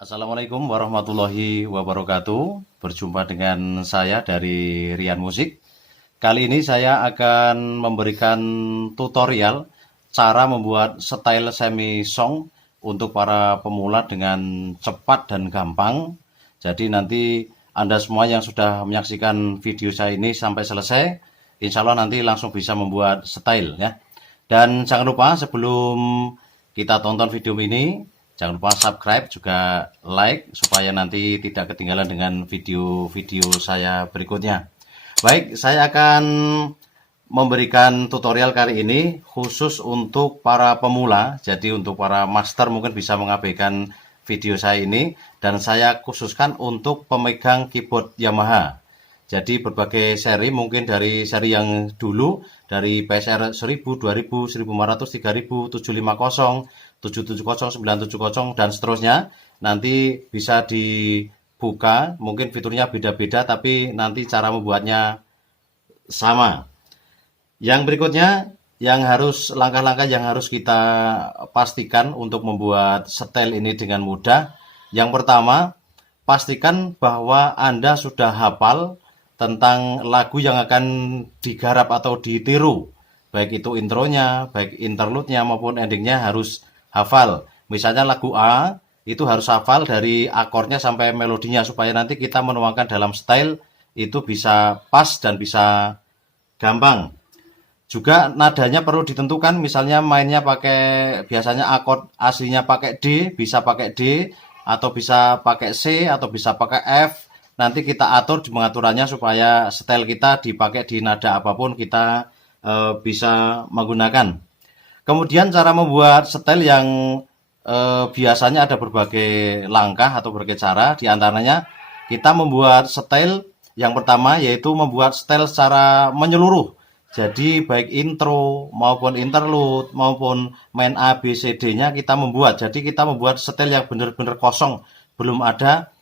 Assalamualaikum warahmatullahi wabarakatuh. Berjumpa dengan saya dari Rian Musik. Kali ini saya akan memberikan tutorial cara membuat style semi song untuk para pemula dengan cepat dan gampang. Jadi nanti Anda semua yang sudah menyaksikan video saya ini sampai selesai, insya Allah nanti langsung bisa membuat style ya. Dan jangan lupa sebelum kita tonton video ini, jangan lupa subscribe juga like supaya nanti tidak ketinggalan dengan video-video saya berikutnya. Baik, saya akan memberikan tutorial kali ini khusus untuk para pemula. Jadi untuk para master mungkin bisa mengabaikan video saya ini, dan saya khususkan untuk pemegang keyboard Yamaha. Jadi berbagai seri, mungkin dari seri yang dulu, dari PSR 1000, 2000, 1500, 3000, 750, 770, 970, dan seterusnya. Nanti bisa dibuka, mungkin fiturnya beda-beda, tapi nanti cara membuatnya sama. Yang berikutnya, langkah-langkah yang harus kita pastikan untuk membuat setel ini dengan mudah. Yang pertama, pastikan bahwa Anda sudah hafal tentang lagu yang akan digarap atau ditiru. Baik itu intronya, baik interlude-nya maupun endingnya harus hafal. Misalnya lagu A, itu harus hafal dari akornya sampai melodinya supaya nanti kita menuangkan dalam style itu bisa pas dan bisa gampang. Juga nadanya perlu ditentukan, misalnya mainnya biasanya akord aslinya pakai D, bisa pakai D, atau bisa pakai C, atau bisa pakai F. Nanti kita atur pengaturannya supaya style kita dipakai di nada apapun kita bisa menggunakan. Kemudian cara membuat style yang biasanya ada berbagai langkah atau berbagai cara. Di antaranya kita membuat style yang pertama yaitu membuat style secara menyeluruh. Jadi baik intro maupun interlude maupun main A, B, C, D-nya kita membuat. Jadi kita membuat style yang benar-benar kosong, belum ada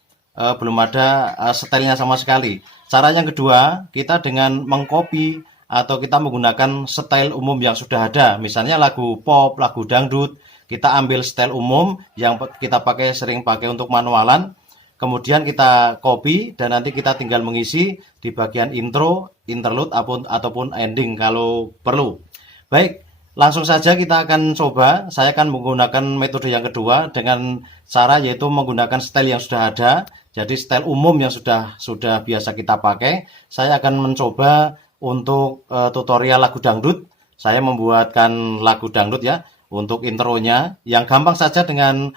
stylenya sama sekali. Cara yang kedua, kita dengan mengcopy atau kita menggunakan style umum yang sudah ada. Misalnya lagu pop, lagu dangdut, kita ambil style umum yang kita sering pakai untuk manualan. Kemudian kita copy dan nanti kita tinggal mengisi di bagian intro, interlude ataupun ending kalau perlu. Baik, langsung saja kita akan coba. Saya akan menggunakan metode yang kedua dengan cara yaitu menggunakan style yang sudah ada. Jadi style umum yang sudah biasa kita pakai. Saya akan mencoba untuk tutorial lagu dangdut. Saya membuatkan lagu dangdut ya. Untuk intronya yang gampang saja dengan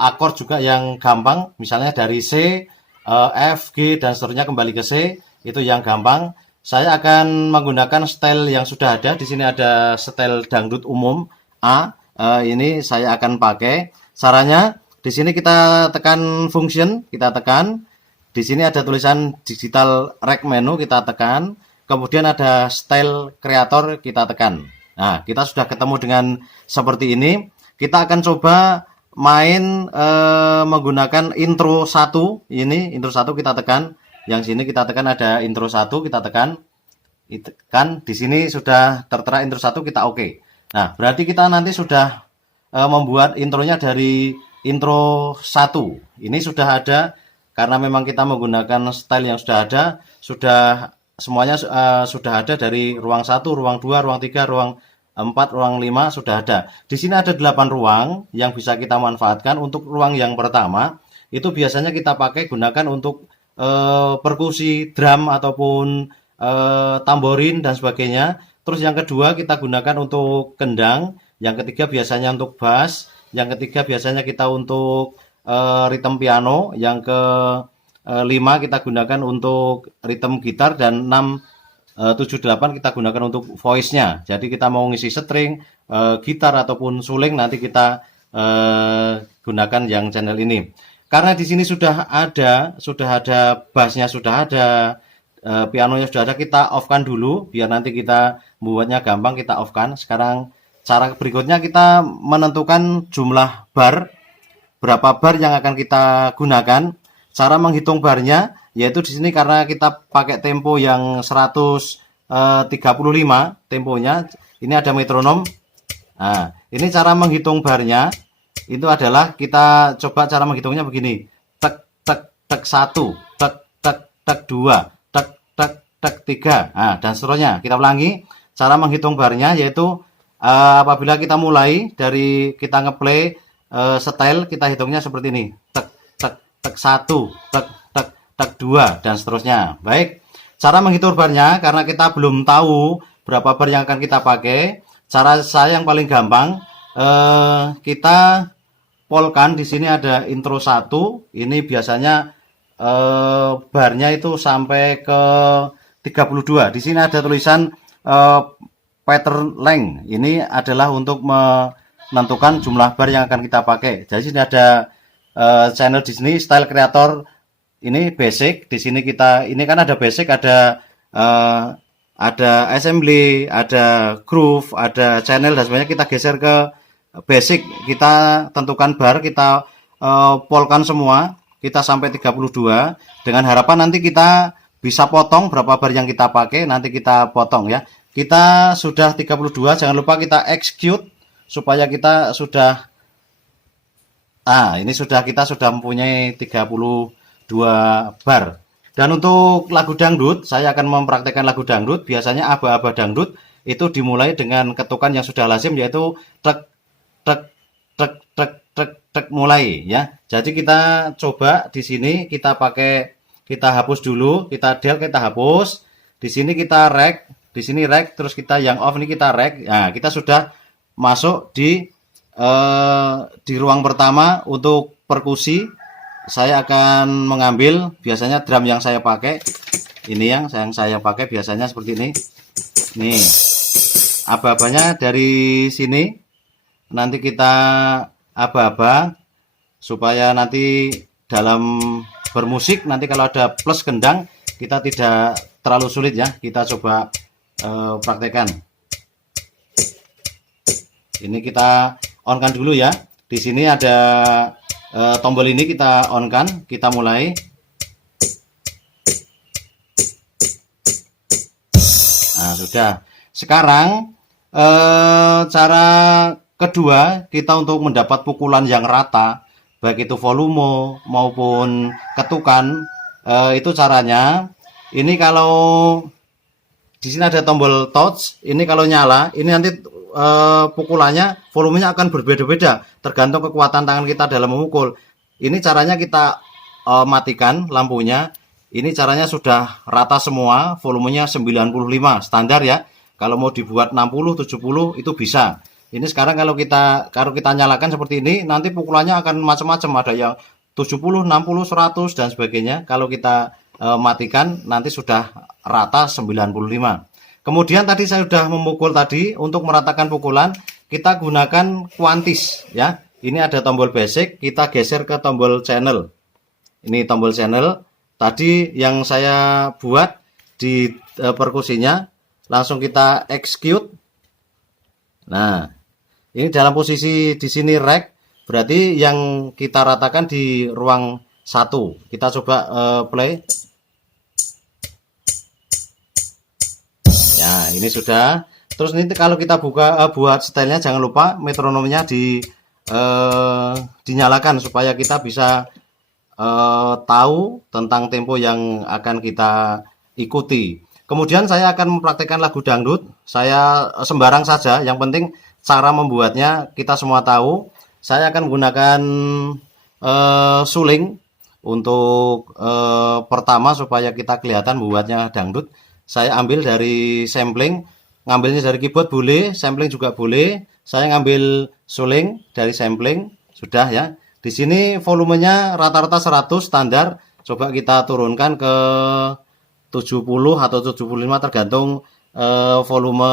akord juga yang gampang. Misalnya dari C, F, G dan seterusnya kembali ke C. Itu yang gampang. Saya akan menggunakan style yang sudah ada. Di sini ada style dangdut umum A. Ini saya akan pakai. Caranya di sini kita tekan function, kita tekan. Di sini ada tulisan digital rack menu, kita tekan. Kemudian ada style creator, kita tekan. Nah, kita sudah ketemu dengan seperti ini. Kita akan coba main menggunakan intro 1. Ini intro 1 kita tekan. Yang sini kita tekan ada intro 1, kita tekan. Kan di sini sudah tertera intro 1, kita oke. Nah, berarti kita nanti sudah membuat intronya dari intro 1. Ini sudah ada karena memang kita menggunakan style yang sudah ada, semuanya sudah ada dari ruang 1, ruang 2, ruang 3, ruang 4, ruang 5 sudah ada. Di sini ada 8 ruang yang bisa kita manfaatkan. Untuk ruang yang pertama itu biasanya kita gunakan untuk perkusi, drum ataupun tamborin dan sebagainya. Terus yang kedua kita gunakan untuk kendang, yang ketiga biasanya untuk bass, yang ketiga biasanya kita untuk rhythm piano, yang ke 5 kita gunakan untuk rhythm gitar, dan 6, 7, 8 kita gunakan untuk voice-nya. Jadi kita mau ngisi string, gitar ataupun suling nanti kita gunakan yang channel ini. Karena di sini sudah ada bass-nya sudah ada, pianonya sudah ada, kita off-kan dulu biar nanti kita membuatnya gampang, kita off-kan. Sekarang cara berikutnya kita menentukan jumlah bar, berapa bar yang akan kita gunakan. Cara menghitung barnya yaitu di sini karena kita pakai tempo yang 135 temponya, ini ada metronom. Nah, ini cara menghitung barnya. itu adalah kita coba cara menghitungnya begini. Tek tek tek 1, tek tek tek 2, tek tek tek 3. Nah, dan seterusnya. Kita ulangi cara menghitung barnya, yaitu apabila kita mulai dari kita ngeplay setel, kita hitungnya seperti ini. Tek tek tek 1, tek tek tek 2, dan seterusnya. Baik. Cara menghitung barnya, karena kita belum tahu berapa bar yang akan kita pakai, cara saya yang paling gampang, kita polkan. Di sini ada intro 1, ini biasanya barnya itu sampai ke 32. Di sini ada tulisan pattern length. Ini adalah untuk menentukan jumlah bar yang akan kita pakai. Jadi sini ada channel di sini style creator, ini basic. Di sini kita, ini kan ada basic, ada assembly, ada groove, ada channel, dan sebenarnya kita geser ke basic. Kita tentukan bar, kita polkan semua, kita sampai 32, dengan harapan nanti kita bisa potong berapa bar yang kita pakai, nanti kita potong ya. Kita sudah 32, jangan lupa kita execute supaya kita sudah, ini kita sudah mempunyai 32 bar. Dan untuk lagu dangdut, saya akan mempraktekkan lagu dangdut. Biasanya aba-aba dangdut itu dimulai dengan ketukan yang sudah lazim, yaitu trek trek trek trek trek trek mulai ya. Jadi kita coba di sini kita hapus dulu, kita del, kita hapus. Di sini kita rek, di sini rek, terus kita yang off ini kita rek. Nah, kita sudah masuk di ruang pertama untuk perkusi. Saya akan mengambil biasanya drum yang saya pakai. Ini yang saya pakai biasanya seperti ini. Nih, aba-abanya dari sini. Nanti kita aba-aba supaya nanti dalam bermusik nanti kalau ada plus gendang kita tidak terlalu sulit ya. Kita coba praktekkan. Ini kita on-kan dulu ya. Di sini ada tombol ini, kita on-kan, kita mulai. Nah, sudah. Sekarang cara kedua kita untuk mendapat pukulan yang rata, baik itu volume maupun ketukan, itu caranya. Ini kalau di sini ada tombol touch, ini kalau nyala, ini nanti pukulannya volumenya akan berbeda-beda tergantung kekuatan tangan kita dalam memukul. Ini caranya kita matikan lampunya. Ini caranya sudah rata semua, volumenya 95 standar ya. Kalau mau dibuat 60, 70 itu bisa. Ini sekarang kalau kita nyalakan seperti ini, nanti pukulannya akan macam-macam, ada yang 70, 60, 100 dan sebagainya. Kalau kita matikan nanti sudah rata 95. Kemudian tadi saya sudah memukul tadi, untuk meratakan pukulan kita gunakan kuantis ya. Ini ada tombol basic, kita geser ke tombol channel. Ini tombol channel. Tadi yang saya buat di perkusinya, langsung kita execute. Nah, ini dalam posisi di sini rek, berarti yang kita ratakan di ruang 1. Kita coba play. Ya, ini sudah. Terus ini kalau kita buat stylenya, jangan lupa metronomnya dinyalakan supaya kita bisa tahu tentang tempo yang akan kita ikuti. Kemudian saya akan mempraktekkan lagu dangdut. Saya sembarang saja, yang penting cara membuatnya kita semua tahu. Saya akan menggunakan suling untuk pertama supaya kita kelihatan membuatnya dangdut. Saya ambil dari sampling, ngambilnya dari keyboard boleh, sampling juga boleh. Saya ngambil suling dari sampling, sudah ya. Di sini volumenya rata-rata 100 standar. Coba kita turunkan ke 70 atau 75 tergantung volume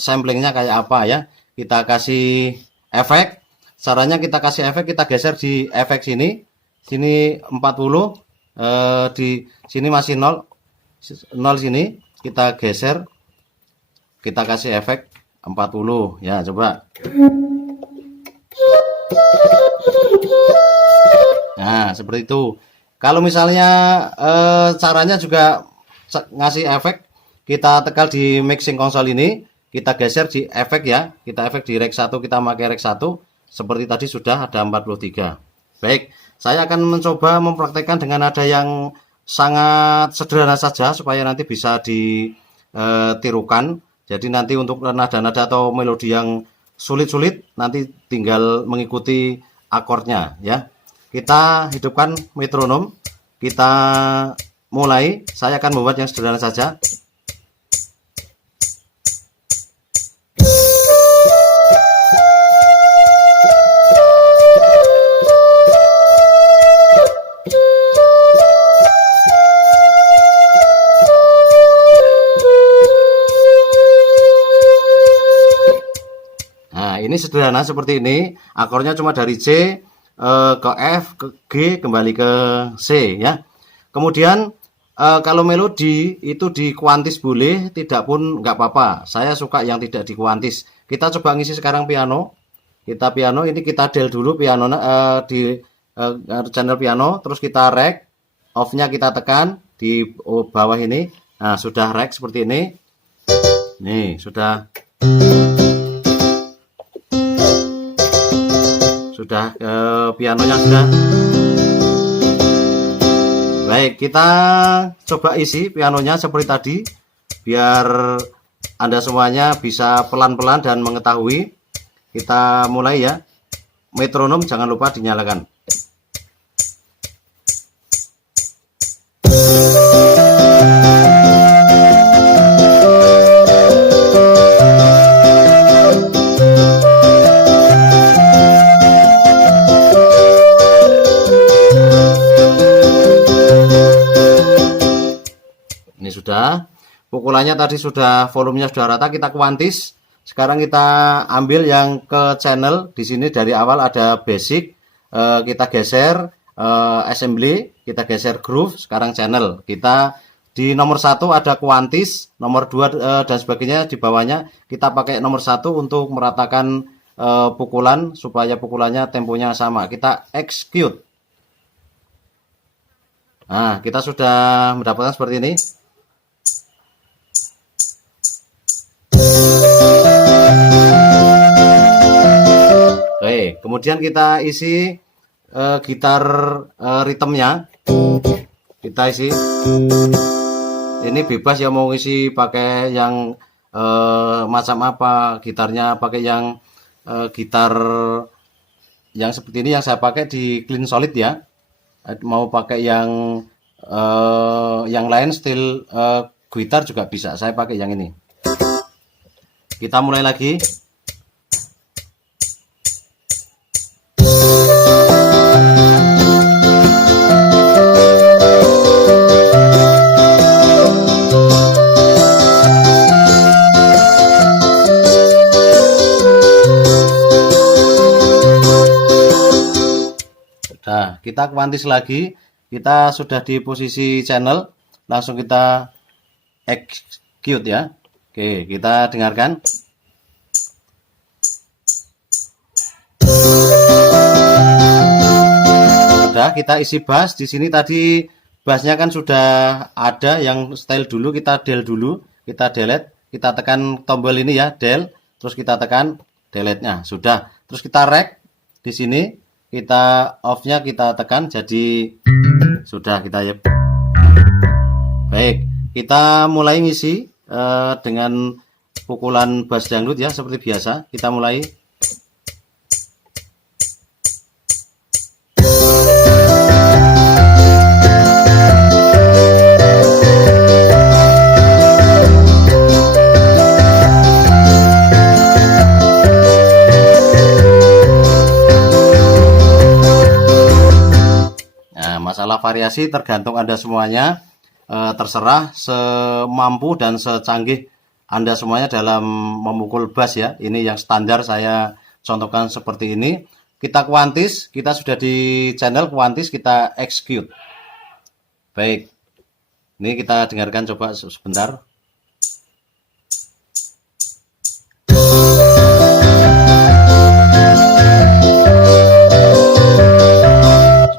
samplingnya kayak apa ya. Kita kasih efek. Caranya kita kasih efek, kita geser di efek sini. Sini 40, di sini masih 0 sini. Kita geser, kita kasih efek 40 ya, coba. Nah, seperti itu. Kalau misalnya caranya juga ngasih efek, kita tekan di mixing console ini, kita geser di efek ya, kita efek di rek 1, kita pakai rek 1. seperti tadi sudah ada 43. Baik, saya akan mencoba mempraktekkan dengan nada yang sangat sederhana saja supaya nanti bisa ditirukan. Jadi nanti untuk nada-nada atau melodi yang sulit-sulit nanti tinggal mengikuti akordnya ya. Kita hidupkan metronom, kita mulai. Saya akan membuat yang sederhana saja. Ini sederhana seperti ini, akornya cuma dari C ke F, ke G, kembali ke C ya. Kemudian kalau melodi itu dikuantis boleh, tidak pun nggak apa-apa. Saya suka yang tidak dikuantis. Kita coba ngisi sekarang piano. Kita piano, ini kita del dulu piano di channel piano, terus kita rek, off-nya kita tekan di bawah ini. Nah, sudah rek seperti ini. Nih, sudah pianonya sudah. Baik, kita coba isi pianonya seperti tadi biar Anda semuanya bisa pelan-pelan dan mengetahui. Kita mulai ya. Metronom jangan lupa dinyalakan. Sudah, pukulannya tadi sudah, volumenya sudah rata, kita kuantis. Sekarang kita ambil yang ke channel. Di sini dari awal ada basic, kita geser assembly, kita geser groove, sekarang channel. Kita di nomor 1 ada kuantis, nomor 2 dan sebagainya di bawahnya. Kita pakai nomor 1 untuk meratakan pukulan supaya pukulannya temponya sama. Kita execute. Nah, kita sudah mendapatkan seperti ini. Oke, kemudian kita isi gitar ritmenya. Kita isi. Ini bebas ya mau isi pakai yang macam apa, gitarnya pakai yang gitar yang seperti ini yang saya pakai di Clean Solid ya. Mau pakai yang lain style gitar juga bisa. Saya pakai yang ini. Kita mulai lagi. Nah, kita kuantis lagi. Kita sudah di posisi channel. Langsung kita execute ya. Oke, kita dengarkan. Sudah, kita isi bass. Di sini tadi bassnya kan sudah ada yang style dulu, kita del dulu, kita delete, kita tekan tombol ini ya, del, terus kita tekan delete-nya. Sudah. Terus kita rek di sini, kita off-nya kita tekan, jadi sudah kita ya. Baik, kita mulai ngisi dengan pukulan bass dangdut ya seperti biasa. Kita mulai. Nah, masalah variasi tergantung Anda semuanya. Terserah semampu dan secanggih Anda semuanya dalam memukul bass ya. Ini yang standar saya contohkan seperti ini. Kita kuantis, kita sudah di channel kuantis, kita execute. Baik. Ini kita dengarkan coba sebentar.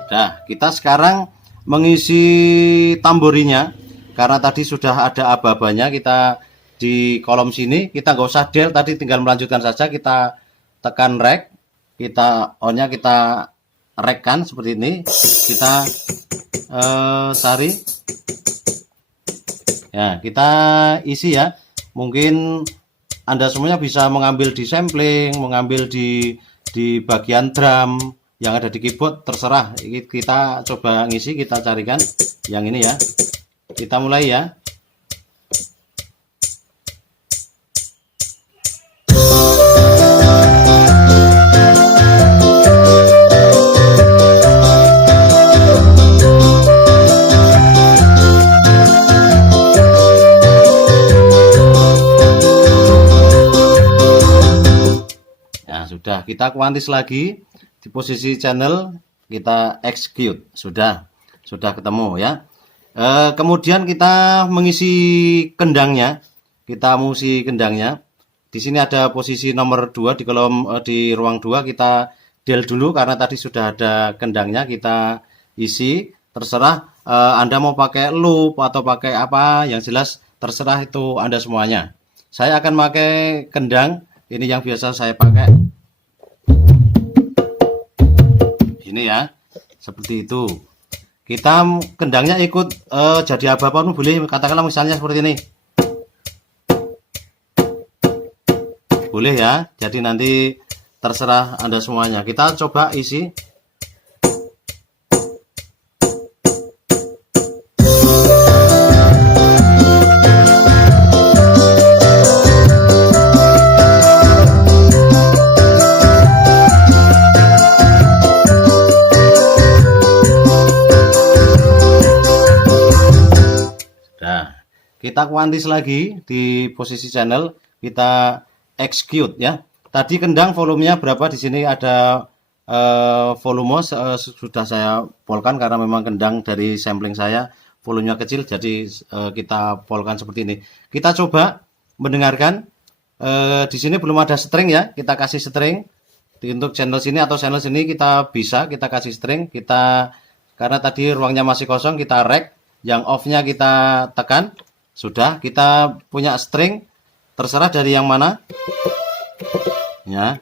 Sudah, kita sekarang mengisi tamborinya. Karena tadi sudah ada aba-abanya, kita di kolom sini, kita nggak usah del, tadi tinggal melanjutkan saja, kita tekan rek, kita onnya kita rekkan seperti ini, kita cari ya, kita isi ya. Mungkin Anda semuanya bisa mengambil di sampling, mengambil di bagian drum yang ada di keyboard, terserah. Kita coba ngisi, kita carikan yang ini ya. Kita mulai ya. Sudah, kita kuantis lagi di posisi channel, kita execute, sudah ketemu ya. Kemudian kita mengisi kendangnya, di sini ada posisi nomor 2 di kolom di ruang 2, kita del dulu karena tadi sudah ada kendangnya, kita isi. Terserah Anda mau pakai loop atau pakai apa, yang jelas terserah itu Anda semuanya. Saya akan pakai kendang, ini yang biasa saya pakai. Ini ya, seperti itu. Kita kendangnya ikut jadi apapun boleh, katakanlah misalnya seperti ini. Boleh ya, jadi nanti terserah Anda semuanya. Kita coba isi. Kita kuantis lagi di posisi channel, kita execute ya. Tadi kendang volumenya berapa, di sini ada volume sudah saya polkan karena memang kendang dari sampling saya volumenya kecil, jadi kita polkan seperti ini. Kita coba mendengarkan. Di sini belum ada string ya, kita kasih string untuk channel sini atau channel sini, kita kasih string. Karena tadi ruangnya masih kosong, kita rec, yang off-nya kita tekan. Sudah, kita punya string, terserah dari yang mana ya.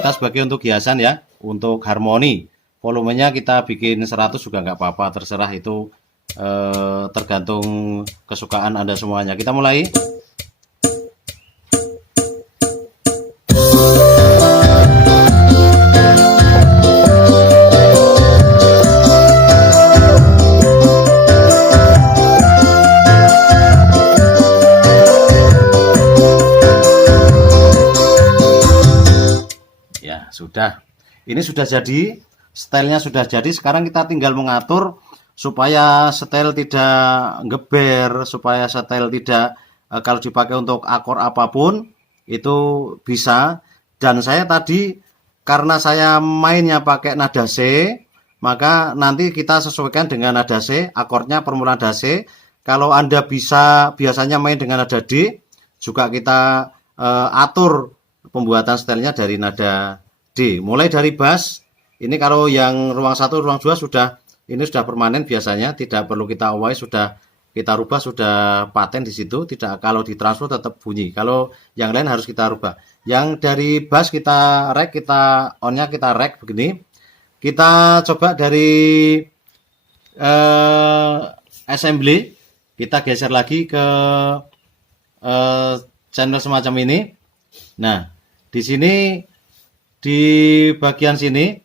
Kita sebagai untuk hiasan ya, untuk harmoni volumenya kita bikin 100 juga nggak apa-apa, terserah, itu tergantung kesukaan Anda semuanya. Kita mulai. Sudah, ini sudah jadi, stylenya sudah jadi. Sekarang kita tinggal mengatur supaya style tidak geber, supaya style tidak kalau dipakai untuk akor apapun itu bisa. Dan saya tadi karena saya mainnya pakai nada C, maka nanti kita sesuaikan dengan nada C, akornya permulaan nada C. Kalau Anda biasanya main dengan nada D, juga kita atur pembuatan stylenya dari nada D. Mulai dari bass, ini kalau yang ruang 1, ruang 2 ini sudah permanen biasanya, tidak perlu kita ubah, sudah kita rubah, sudah paten di situ. Tidak, kalau ditransfer tetap bunyi. Kalau yang lain harus kita rubah. Yang dari bass kita rec, kita on-nya kita rec begini. Kita coba dari assembly, kita geser lagi ke channel semacam ini. Nah, di sini di bagian sini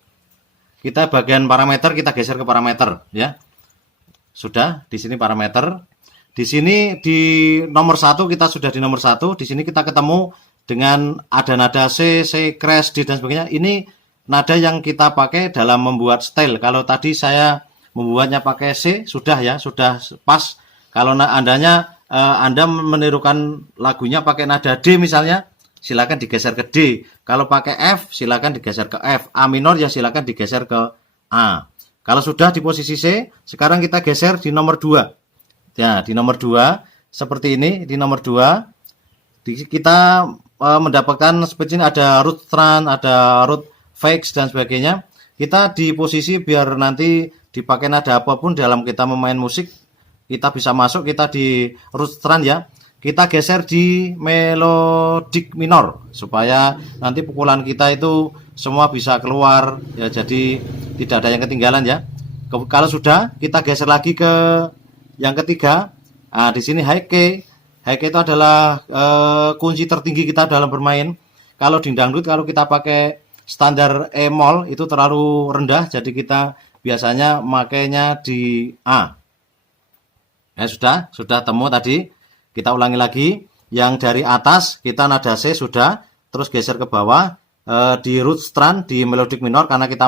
kita bagian parameter, kita geser ke parameter ya. Sudah, di sini parameter. Di sini di nomor 1 kita sudah di nomor 1. Di sini kita ketemu dengan ada nada C, crash, D dan sebagainya. Ini nada yang kita pakai dalam membuat style. Kalau tadi saya membuatnya pakai C, sudah ya, sudah pas. Kalau Anda menirukan lagunya pakai nada D misalnya, silakan digeser ke D. Kalau pakai F, silakan digeser ke F. A minor ya silakan digeser ke A. Kalau sudah di posisi C, sekarang kita geser di nomor 2. Ya, di nomor 2 seperti ini, di nomor 2 kita mendapatkan seperti ini, ada root trans, ada root fix dan sebagainya. Kita di posisi biar nanti dipakai nada apapun dalam kita memain musik, kita bisa masuk, kita di root trans ya. kita geser di melodic minor supaya nanti pukulan kita itu semua bisa keluar ya, jadi tidak ada yang ketinggalan ya. Kalau sudah, kita geser lagi ke yang ketiga. Nah, di sini high key. High key itu adalah kunci tertinggi kita dalam bermain. Kalau di dangdut, kalau kita pakai standar E mol itu terlalu rendah, jadi kita biasanya makainya di A. Ya sudah temu tadi. Kita ulangi lagi. Yang dari atas kita nada C sudah, terus geser ke bawah di root strum di melodic minor karena kita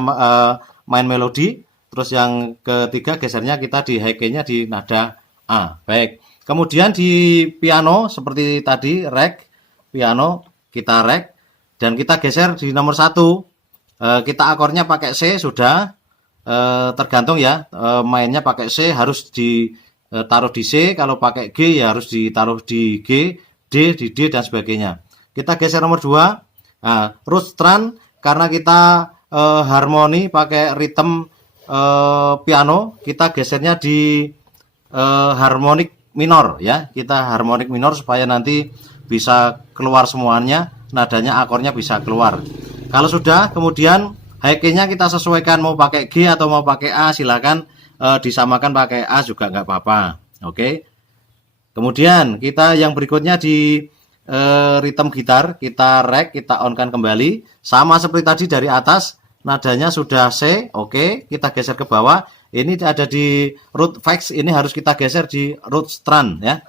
main melodi. Terus yang ketiga gesernya kita di high key-nya di nada A. Baik. Kemudian di piano seperti tadi rek, piano kita rek dan kita geser di nomor 1. Kita akornya pakai C sudah, tergantung ya, mainnya pakai C harus ditaruh di C, kalau pakai G ya harus ditaruh di G, D di D dan sebagainya. Kita geser nomor 2. Nah, root strum karena kita harmoni pakai ritme piano, kita gesernya di harmonik minor ya. Kita harmonik minor supaya nanti bisa keluar semuanya, nadanya, akornya bisa keluar. Kalau sudah, kemudian high key-nya kita sesuaikan mau pakai G atau mau pakai A, silakan disamakan pakai A juga nggak apa-apa. Oke. Kemudian kita yang berikutnya di ritme gitar, kita rek, kita on-kan kembali. Sama seperti tadi dari atas, nadanya sudah C, oke, kita geser ke bawah. Ini ada di root 5, ini harus kita geser di root strum ya.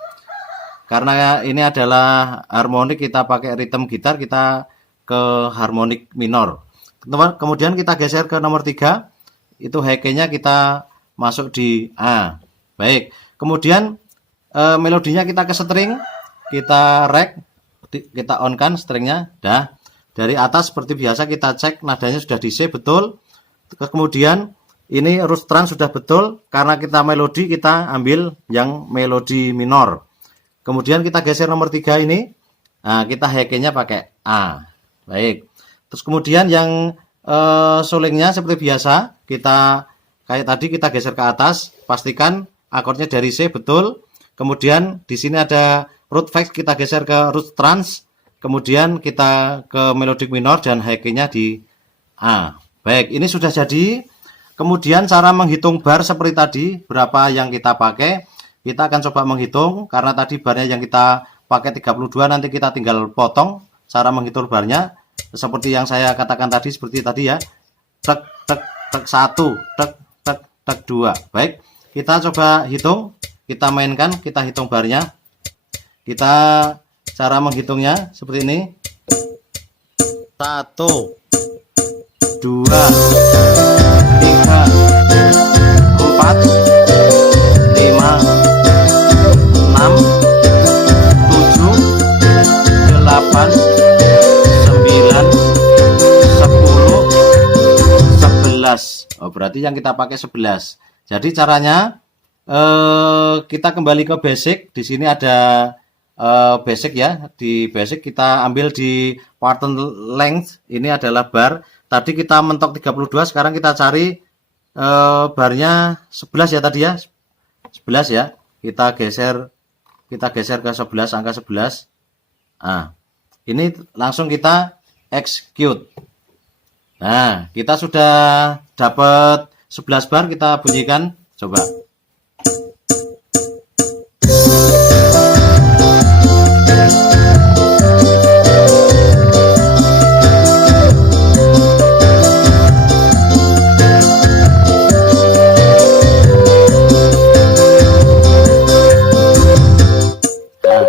Karena ini adalah harmonik, kita pakai ritme gitar, kita ke harmonik minor. Kemudian kita geser ke nomor 3, itu high key-nya kita masuk di A. Baik, kemudian melodinya kita ke string, kita rek, kita on-kan stringnya, dah. Dari atas seperti biasa kita cek nadanya sudah di C betul. Kemudian ini root strum sudah betul, karena kita melodi kita ambil yang melodi minor. Kemudian kita geser nomor 3 ini. Nah, kita high key-nya pakai A. Baik. Terus kemudian yang sulingnya seperti biasa, kita kayak tadi kita geser ke atas, pastikan akornya dari C betul. Kemudian di sini ada root 5, kita geser ke root trans. Kemudian kita ke melodic minor dan high key-nya di A. Baik, ini sudah jadi. Kemudian cara menghitung bar seperti tadi, berapa yang kita pakai, kita akan coba menghitung. Karena tadi barnya yang kita pakai 32, nanti kita tinggal potong. Cara menghitung barnya seperti yang saya katakan tadi, seperti tadi ya. Tek, tek, tek 1, tek, tek, tek 2. Baik, kita coba hitung, kita mainkan, kita hitung barnya. Kita cara menghitungnya seperti ini. 1, 2, 3, 4, 5, 6, 7, 8, 9, 10, 11. Oh, berarti yang kita pakai 11. Jadi caranya kita kembali ke basic. Di sini ada basic ya. Di basic kita ambil di pattern length, ini adalah bar. Tadi kita mentok 32, sekarang kita cari barnya 11 ya tadi ya. 11 ya. Kita geser ke 11, angka 11. Nah, ini langsung kita execute. Nah, kita sudah dapat 11 bar, kita bunyikan. Coba.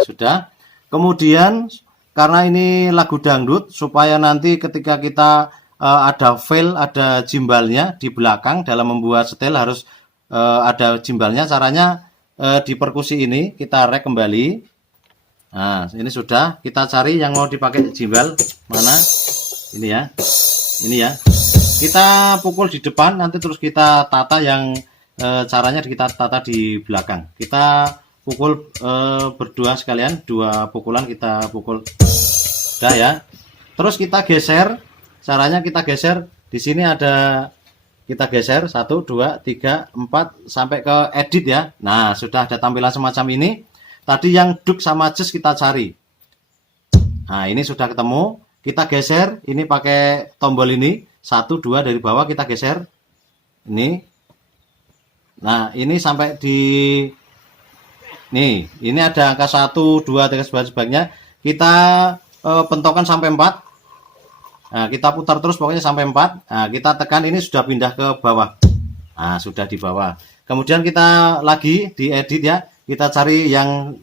Sudah. Kemudian karena ini lagu dangdut, supaya nanti ketika kita ada fill, ada jimbalnya di belakang, dalam membuat setel harus ada jimbalnya. Caranya di perkusi ini kita rek kembali. Nah, ini sudah. Kita cari yang mau dipakai jimbal mana? Ini ya. Ini ya. Kita pukul di depan, nanti terus kita tata yang caranya kita tata di belakang. Kita pukul berdua sekalian, 2 pukulan kita pukul. Udah ya. Terus kita geser. Caranya kita geser. Di sini ada, kita geser 1, 2, 3, 4 sampai ke edit ya. Nah, sudah ada tampilan semacam ini. Tadi yang duk sama jazz kita cari. Nah, ini sudah ketemu. Kita geser, ini pakai tombol ini. 1, 2 dari bawah kita geser. Ini. Nah, ini sampai di... Nih, ini ada angka 1, 2, 3, sebagainya. Kita pentokkan sampai 4. Nah, kita putar terus pokoknya sampai 4. Nah, kita tekan, ini sudah pindah ke bawah. Nah, sudah di bawah. Kemudian kita lagi diedit ya. Kita cari yang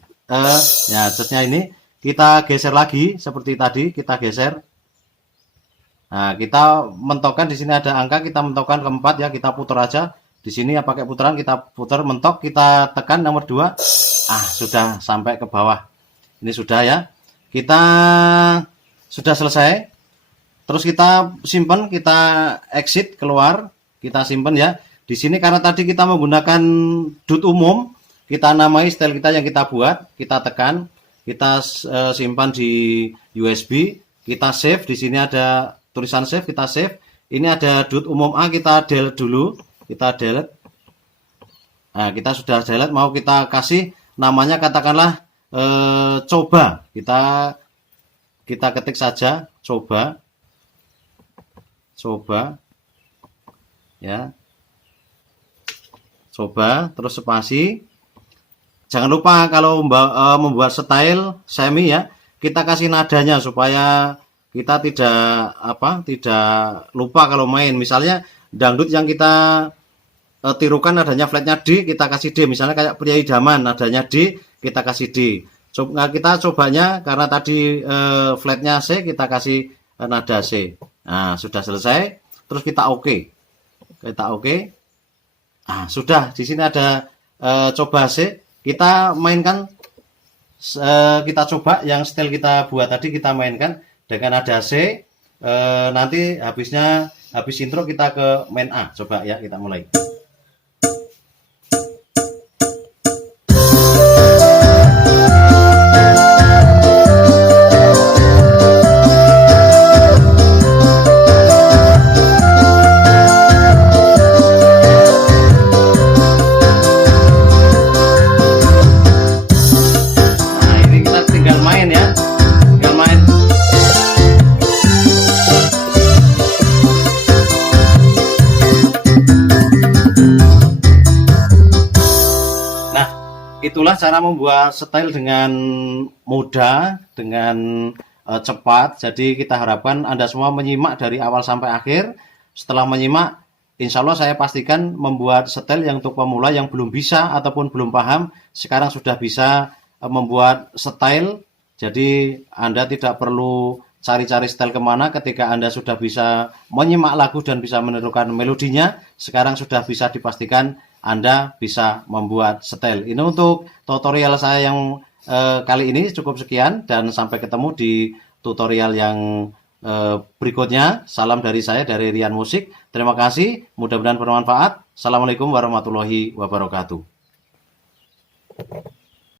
ya jazznya ini. Kita geser lagi seperti tadi, kita geser. Nah, kita mentokkan di sini ada angka, kita mentokkan ke 4 ya, kita putar aja. Di sini ya pakai putaran, kita putar mentok, kita tekan nomor 2. Ah, sudah sampai ke bawah. Ini sudah ya. Kita sudah selesai. Terus kita simpan, kita exit keluar, kita simpan ya. Di sini karena tadi kita menggunakan DUT umum, kita namai style kita yang kita buat, kita tekan, kita simpan di USB, kita save. Di sini ada tulisan save, kita save. Ini ada DUT umum A, kita delete dulu, kita delete. Nah, kita sudah delete, mau kita kasih namanya katakanlah coba. Kita ketik saja coba. Ya, coba terus spasi. Jangan lupa kalau membuat style semi ya, kita kasih nadanya supaya kita tidak lupa kalau main. Misalnya dangdut yang kita tirukan nadanya flatnya D, kita kasih D. Misalnya kayak Pria Idaman nadanya D, kita kasih D. Nah, kita cobanya karena tadi flatnya C, kita kasih nada C. Nah, sudah selesai. Terus kita oke. Kita oke. Nah, sudah. Di sini ada coba C. Kita mainkan, kita coba yang style kita buat tadi, kita mainkan dengan nada C. Nanti habis intro kita ke main A. Coba ya, kita mulai. Itulah cara membuat style dengan mudah, dengan cepat. Jadi kita harapkan Anda semua menyimak dari awal sampai akhir. Setelah menyimak, insya Allah saya pastikan membuat style yang untuk pemula yang belum bisa ataupun belum paham, sekarang sudah bisa membuat style. Jadi Anda tidak perlu cari-cari style kemana ketika Anda sudah bisa menyimak lagu dan bisa menirukan melodinya. Sekarang sudah bisa dipastikan Anda bisa membuat style. Ini untuk tutorial saya yang kali ini cukup sekian, dan sampai ketemu di tutorial yang berikutnya. Salam dari saya, dari Rian Musik. Terima kasih, mudah-mudahan bermanfaat. Assalamualaikum warahmatullahi wabarakatuh.